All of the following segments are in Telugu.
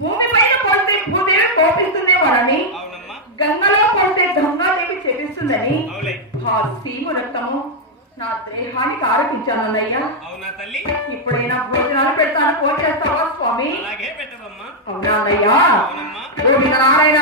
భూమి పైన పడితే భూదేవి కోపిస్తుందేమోనని గంగలో పడితే గంగాదేవి చేపిస్తుందని శివ రక్తము నా దేహానికి ఆరోపించానన్నయ్యా ఇప్పుడైనా భోజనాలు పెడతాను ఫోన్ చేస్తావా స్వామి అవునా అన్నయ్యా? నారాయణ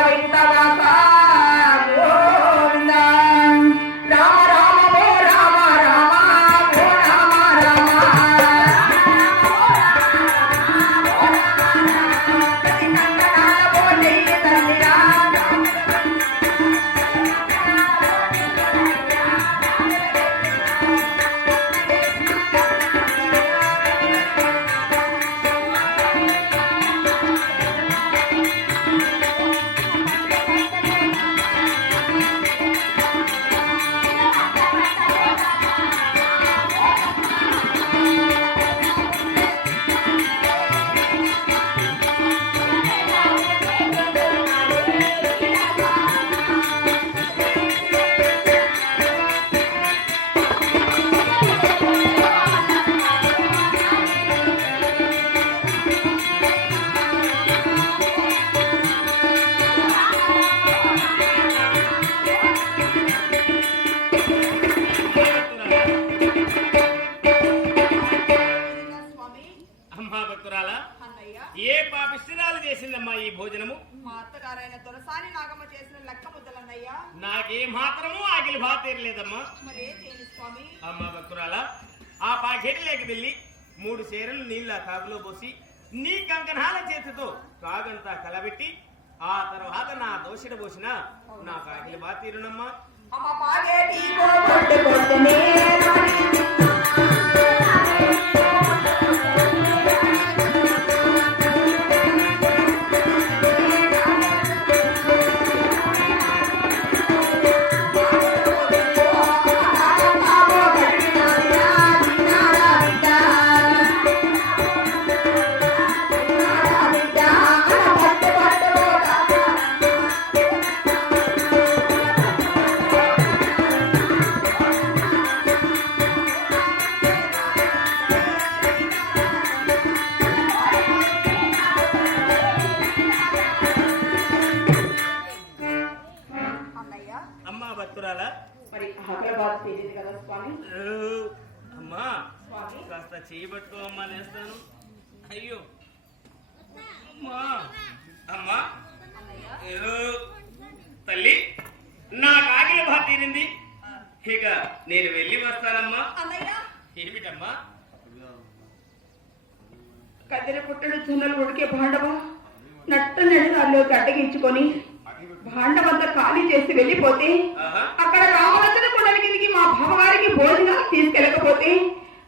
అమ్మా భక్తురాల ఏ పాపిష్టిరాలు చేసిందమ్మా ఈ భోజనము? మా అత్తగారైన తొలసాని నాగమ్మ చేసిన లెక్క ముద్దలన్నయ్య. నాకే మాత్రము ఆగిలి బాగా తీరలేదమ్మా మరి ఏం చేయండి స్వామి. అమ్మా భక్తురాల ఆ పాకెట్లోకి వెళ్ళి మూడు చీరలు నీళ్ళ కాగులో పోసి నీ కంకణాల చేతితో కాగంతా కలబెట్టి ఆ తర్వాత నా దోషిడ పోసిన నా కాగిలి బాగా తీరునమ్మా. అమ్మ పాగేటి హైదరాబాద్ తెలియదు కదా స్వామి. ఓ, అమ్మా స్వామి. కాస్త చేయి పట్టుకో అమ్మా లేస్తాను. అయ్యో. అమ్మా. అమ్మా. తల్లి నా కాకిల బాగా తీరింది. ఇక నేను వెళ్ళి వస్తానమ్మా. ఏమిటమ్మా? కదిరి పుట్టడు జొన్నలు ఉడికే భాండవా నట్ట నెలలోకి అడ్డగించుకొని భాండవంతా ఖాళీ చేసి వెళ్ళిపోతే బావగారికి భోజనాలు తీసుకెళ్ళకపోతే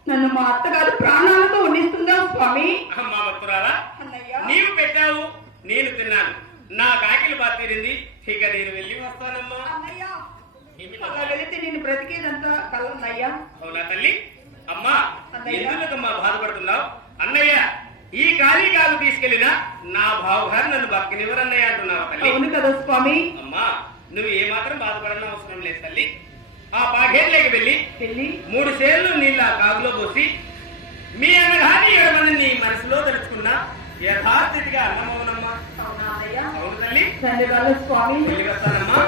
నన్ను మా అత్తగారు ప్రాణాలతో ఉండిస్తుందా స్వామి? అమ్మా భక్తురాలా అన్నయ్య. నీవు పెట్టావు నేను తిన్నాను. నా కాకిలు బాగా తీరింది ఇక నేను వెళ్ళి వస్తానమ్మా? అలా? వెళితే నేను బ్రతికేదంతా కలన్నయ్యా అవునా తల్లి? అమ్మా. ఎందుకమ్మా బాధపడుతున్నావు? అన్నయ్య ఈ ఖాళీ కాలు తీసుకెళ్ళినా నా బావగారు నన్ను బతికినివ్వరన్నయ్య అంటున్నావు తల్లి? అవును కదా స్వామి. అమ్మా నువ్వు ఏమాత్రం బాధపడన అవసరం లేదు తల్లి. ఆ పాకేట్లోకి వెళ్ళి వెళ్ళి మూడు సేర్లు నీళ్ళ కాగులో పోసి మీ అన్నగారి ఏడు మంది నీ మనసులో తెలుసుకున్నా యథాస్థితిగా అన్నమవునమ్మా. అవునా తల్లి. ధన్యవాదాలు స్వామి. వెళ్ళి వస్తానమ్మా.